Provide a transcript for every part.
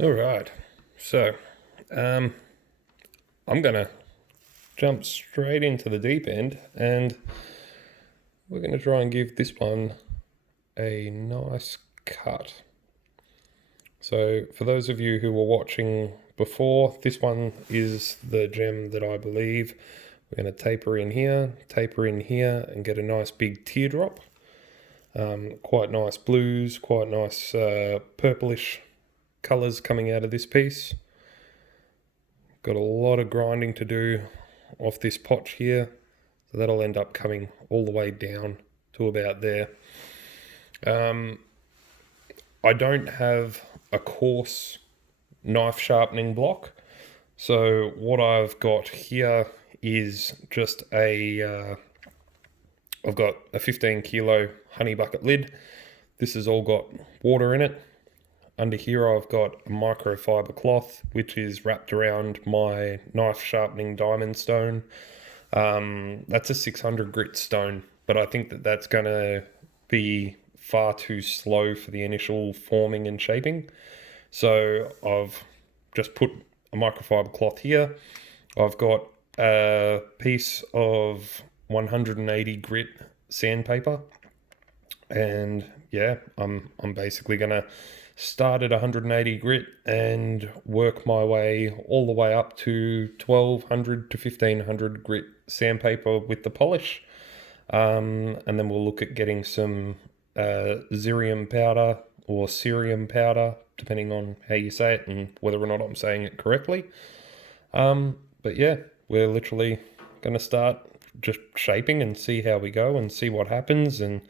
All right, so um, I'm gonna jump straight into the deep end, and we're gonna try and give this one a nice cut. So, for those of you who were watching before, this one is the gem that I believe. We're going to taper in here, and get a nice big teardrop. Quite nice blues, quite nice purplish colours coming out of this piece. Got a lot of grinding to do off this potch here, so that'll end up coming all the way down to about there. I don't have a coarse knife sharpening block, so what I've got here is just I've got a 15 kilo honey bucket lid. This has all got water in it. Under here I've got a microfiber cloth which is wrapped around my knife sharpening diamond stone. That's a 600 grit stone, but I think that that's going to be far too slow for the initial forming and shaping. So I've just put a microfiber cloth here. I've got a piece of 180 grit sandpaper, and yeah, I'm basically gonna start at 180 grit and work my way all the way up to 1200 to 1500 grit sandpaper with the polish. And then we'll look at getting some xerium powder or cerium powder, depending on how you say it and whether or not I'm saying it correctly. But yeah, we're literally going to start just shaping and see how we go and see what happens, and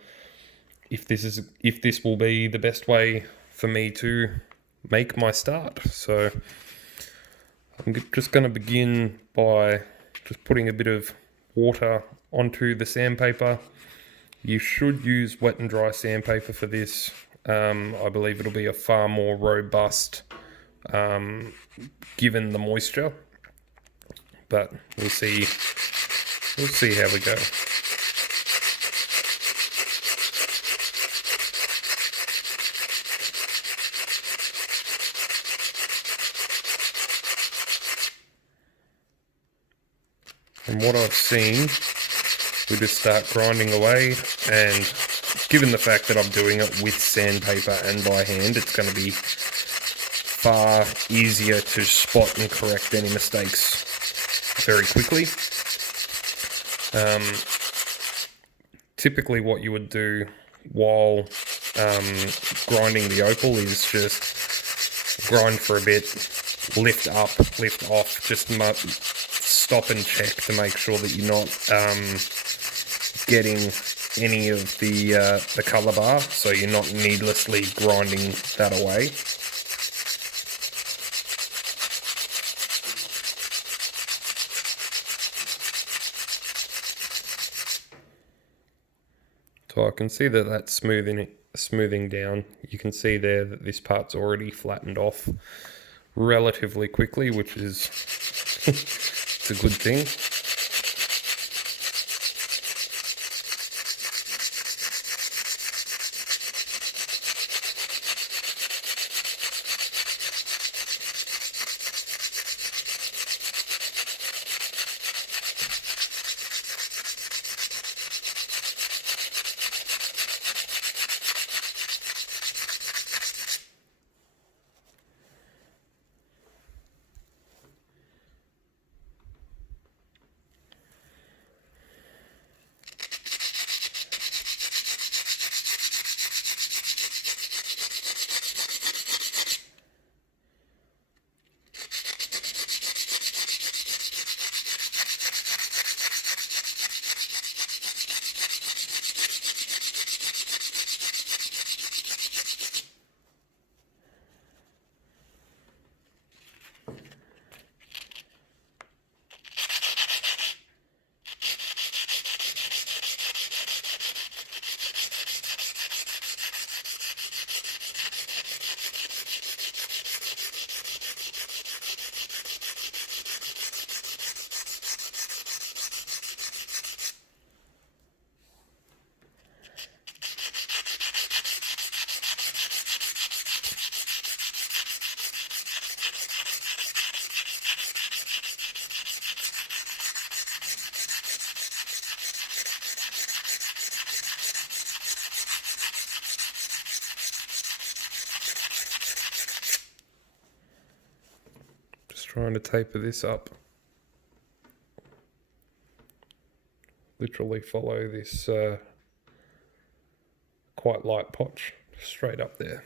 if this will be the best way for me to make my start. So I'm just going to begin by just putting a bit of water onto the sandpaper. You should use wet and dry sandpaper for this. I believe it'll be a far more robust given the moisture, but we'll see how we go. From what I've seen, we just start grinding away, and given the fact that I'm doing it with sandpaper and by hand, it's going to be far easier to spot and correct any mistakes very quickly. Typically what you would do while grinding the opal is just grind for a bit, lift up, lift off, just stop and check to make sure that you're not getting any of the colour bar, so you're not needlessly grinding that away. So I can see that that's smoothing down. You can see there that this part's already flattened off relatively quickly, which is it's a good thing. trying to taper this up. Literally follow this quite light potch straight up there.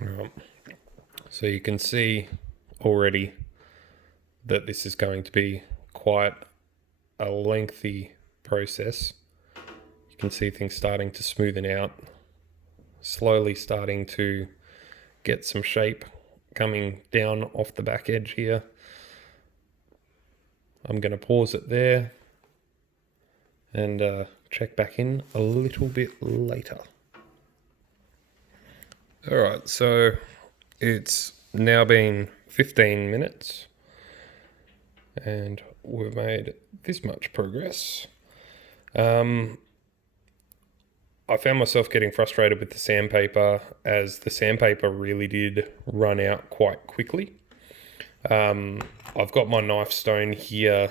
Right. So you can see already that this is going to be quite a lengthy process. You can see things starting to smoothen out, slowly starting to get some shape coming down off the back edge here. I'm going to pause it there and check back in a little bit later. Alright, so it's now been 15 minutes and we've made this much progress. I found myself getting frustrated with the sandpaper as the sandpaper really did run out quite quickly. I've got my knife stone here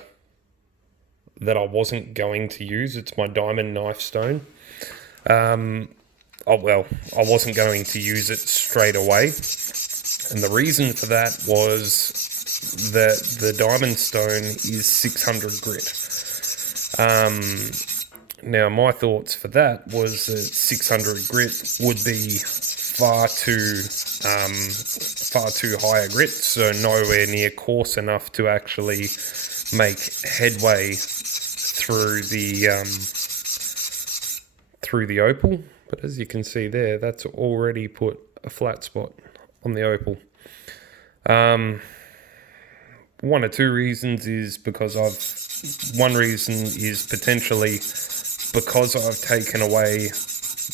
that I wasn't going to use. It's my diamond knife stone. I wasn't going to use it straight away. And the reason for that was that the diamond stone is 600 grit. Now, my thoughts for that was that 600 grit would be far too high a grit, so nowhere near coarse enough to actually make headway through the opal. But as you can see there, that's already put a flat spot on the opal. One or two reasons is because one reason is potentially because I've taken away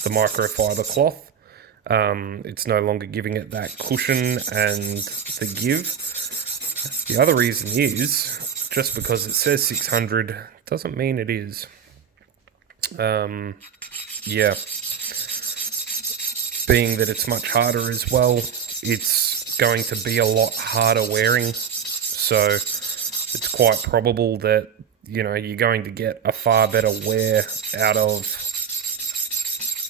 the microfiber cloth. It's no longer giving it that cushion and the give. The other reason is just because it says 600 doesn't mean it is. Yeah. Being that it's much harder as well, it's going to be a lot harder wearing. So it's quite probable that, you're going to get a far better wear out of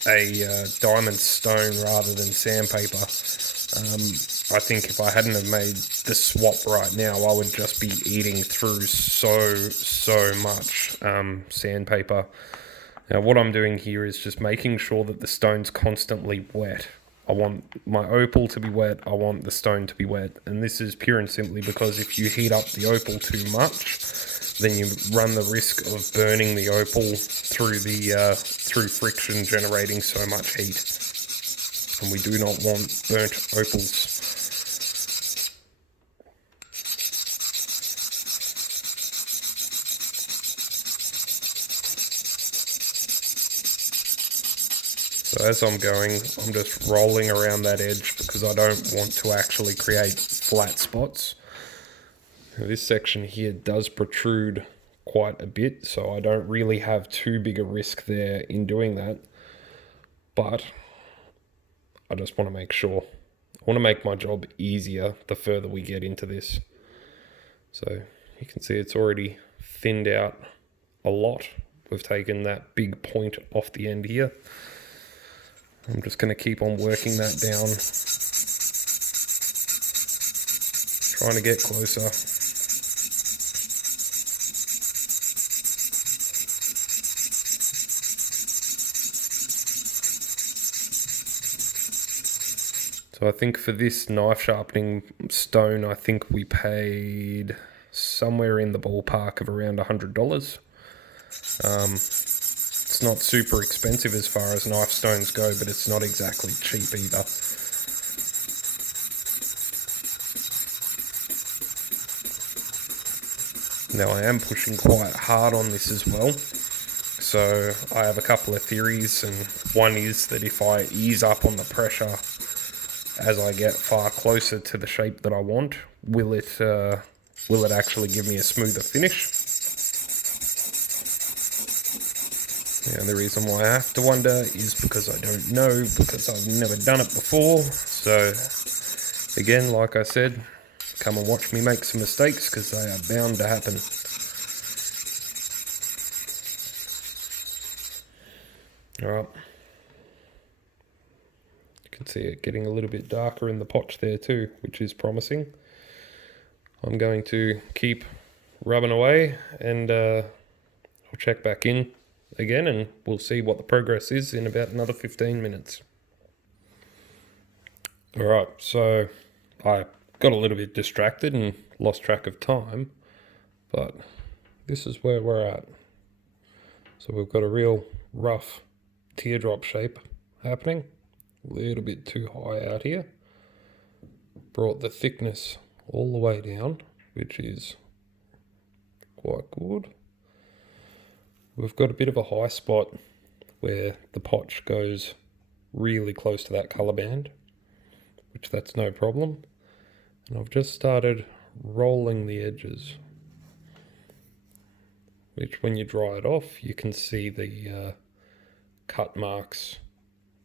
a diamond stone rather than sandpaper. I think if I hadn't have made the swap right now, I would just be eating through so much sandpaper. Now what I'm doing here is just making sure that the stone's constantly wet. I want my opal to be wet, I want the stone to be wet, and this is pure and simply because if you heat up the opal too much, then you run the risk of burning the opal through friction, generating so much heat. And we do not want burnt opals. So as I'm going, I'm just rolling around that edge because I don't want to actually create flat spots. Now, this section here does protrude quite a bit, so I don't really have too big a risk there in doing that. But I just want to make sure. I want to make my job easier the further we get into this. So you can see it's already thinned out a lot. We've taken that big point off the end here. I'm just going to keep on working that down, trying to get closer. So I think for this knife sharpening stone, I think we paid somewhere in the ballpark of around $100. It's not super expensive as far as knife stones go, but it's not exactly cheap either. Now I am pushing quite hard on this as well. So I have a couple of theories, and one is that if I ease up on the pressure as I get far closer to the shape that I want, will it actually give me a smoother finish? Now, the reason why I have to wonder is because I don't know, because I've never done it before. So, again, like I said, come and watch me make some mistakes because they are bound to happen. Alright. You can see it getting a little bit darker in the potch there too, which is promising. I'm going to keep rubbing away and I'll check back in again and we'll see what the progress is in about another 15 minutes. Alright, so I got a little bit distracted and lost track of time, but this is where we're at. So we've got a real rough teardrop shape happening, a little bit too high out here. Brought the thickness all the way down, which is quite good. We've got a bit of a high spot where the potch goes really close to that colour band, which that's no problem. And I've just started rolling the edges, which when you dry it off, you can see the cut marks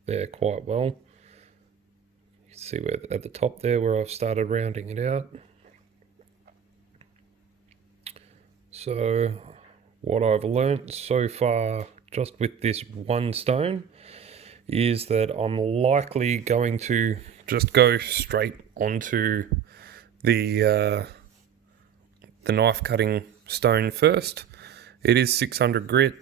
there quite well. You can see where at the top there where I've started rounding it out. So what I've learnt so far just with this one stone is that I'm likely going to just go straight onto the knife cutting stone first. It is 600 grit,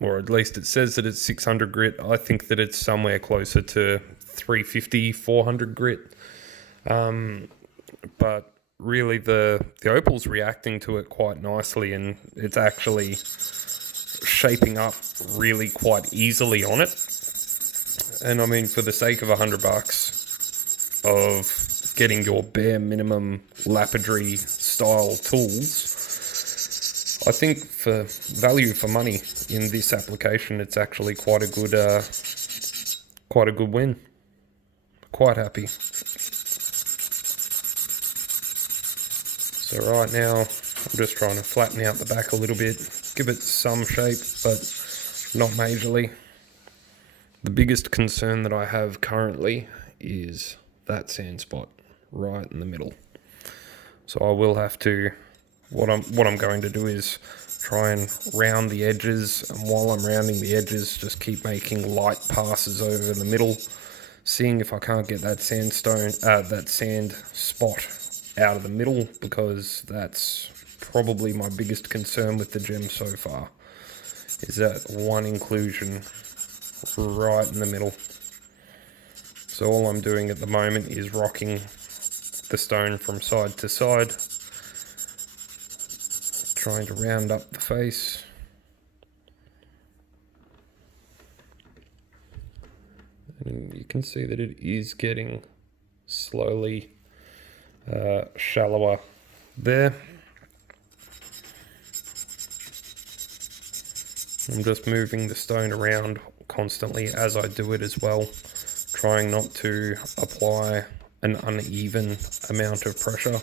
or at least it says that it's 600 grit. I think that it's somewhere closer to 350, 400 grit. But really the opal's reacting to it quite nicely, and it's actually shaping up really quite easily on it. And I mean, for the sake of $100 of getting your bare minimum lapidary style tools, I think for value for money in this application, it's actually quite a good win. Quite happy. So right now, I'm just trying to flatten out the back a little bit, give it some shape, but not majorly. The biggest concern that I have currently is that sand spot right in the middle. So I will have to, what I'm going to do is try and round the edges, and while I'm rounding the edges, just keep making light passes over the middle, seeing if I can't get that sand spot out of the middle, because that's probably my biggest concern with the gem so far, is that one inclusion right in the middle. So all I'm doing at the moment is rocking the stone from side to side, trying to round up the face. And you can see that it is getting slowly shallower there. I'm just moving the stone around constantly as I do it as well, trying not to apply an uneven amount of pressure,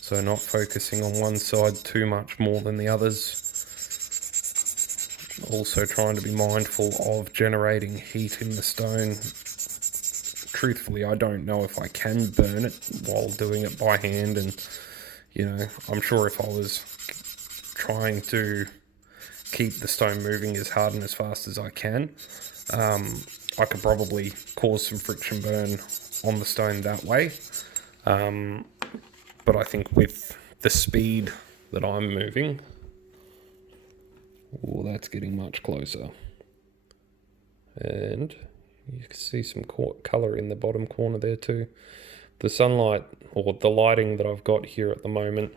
so not focusing on one side too much more than the others. Also trying to be mindful of generating heat in the stone. Truthfully, I don't know if I can burn it while doing it by hand, and you know, I'm sure if I was trying to keep the stone moving as hard and as fast as I can, I could probably cause some friction burn on the stone that way. But I think with the speed that I'm moving, oh, that's getting much closer. And you can see some colour in the bottom corner there too. The sunlight, or the lighting that I've got here at the moment,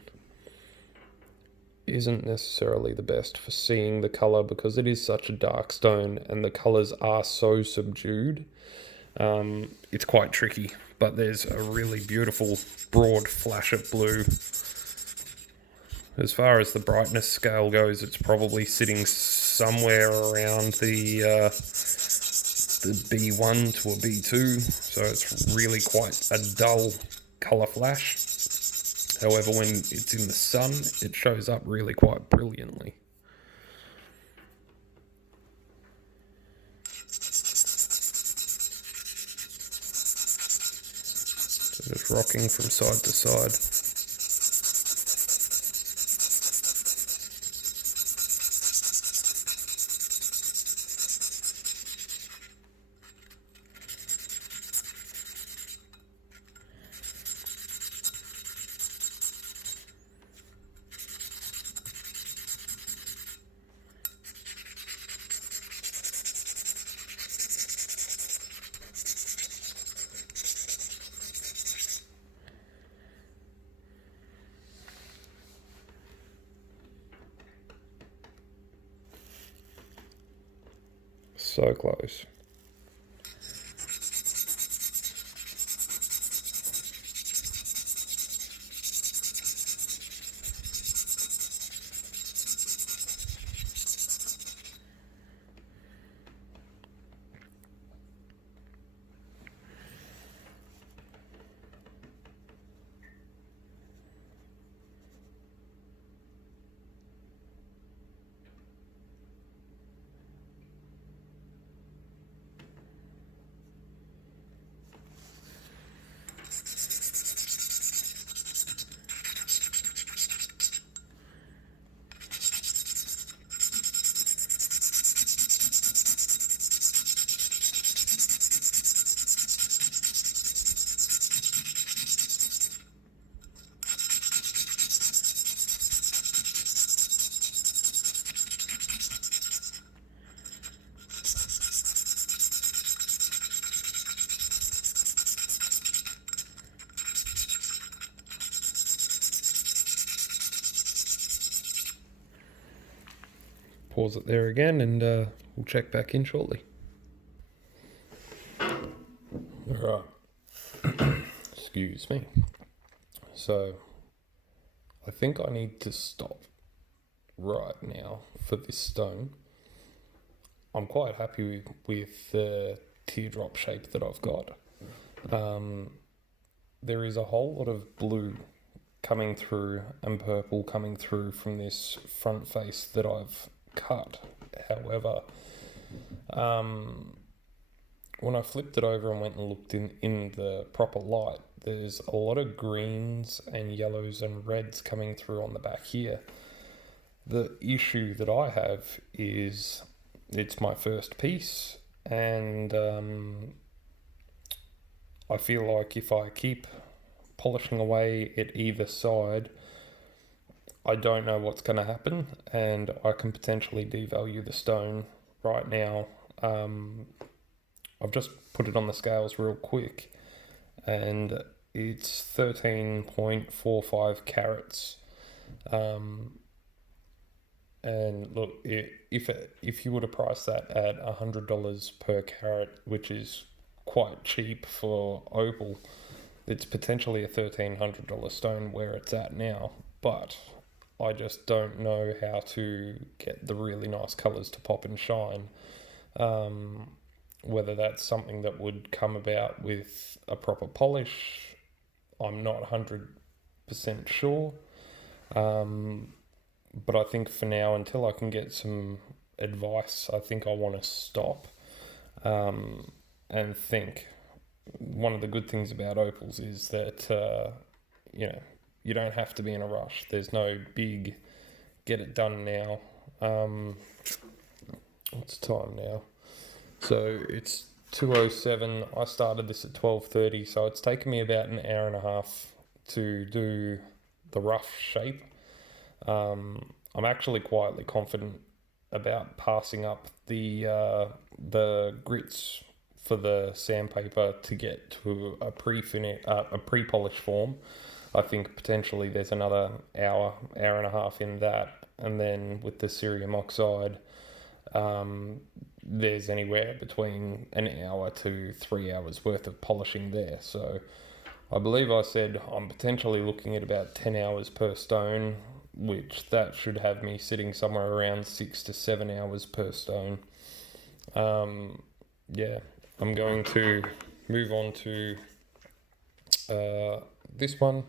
isn't necessarily the best for seeing the colour, because it is such a dark stone and the colours are so subdued. It's quite tricky, but there's a really beautiful broad flash of blue. As far as the brightness scale goes, it's probably sitting somewhere around the B1 to a B2, so it's really quite a dull colour flash. However, when it's in the sun, it shows up really quite brilliantly. So just rocking from side to side. So close. Pause it there again, and we'll check back in shortly. Right. Excuse me. So, I think I need to stop right now for this stone. I'm quite happy with the teardrop shape that I've got. There is a whole lot of blue coming through and purple coming through from this front face that I've cut. However, when I flipped it over and went and looked in the proper light, there's a lot of greens and yellows and reds coming through on the back here. The issue that I have is it's my first piece, and I feel like if I keep polishing away at either side, I don't know what's going to happen, and I can potentially devalue the stone right now. I've just put it on the scales real quick, and it's 13.45 carats. And look, if you were to price that at $100 per carat, which is quite cheap for Opal, it's potentially a $1,300 stone where it's at now. But I just don't know how to get the really nice colours to pop and shine. Whether that's something that would come about with a proper polish, I'm not 100% sure. But I think for now, until I can get some advice, I think I want to stop and think. One of the good things about opals is that, you don't have to be in a rush. There's no big get it done now. What's the time now? So it's 2:07. I started this at 12:30, so it's taken me about an hour and a half to do the rough shape. I'm actually quietly confident about passing up the grits for the sandpaper to get to a pre-polished form. I think potentially there's another hour and a half in that, and then with the cerium oxide, there's anywhere between an hour to 3 hours worth of polishing there. So I believe I said I'm potentially looking at about 10 hours per stone, which that should have me sitting somewhere around 6 to 7 hours per stone. I'm going to move on to this one,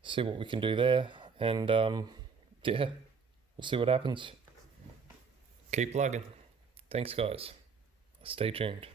see what we can do there, and we'll see what happens. Keep plugging. Thanks, guys. Stay tuned.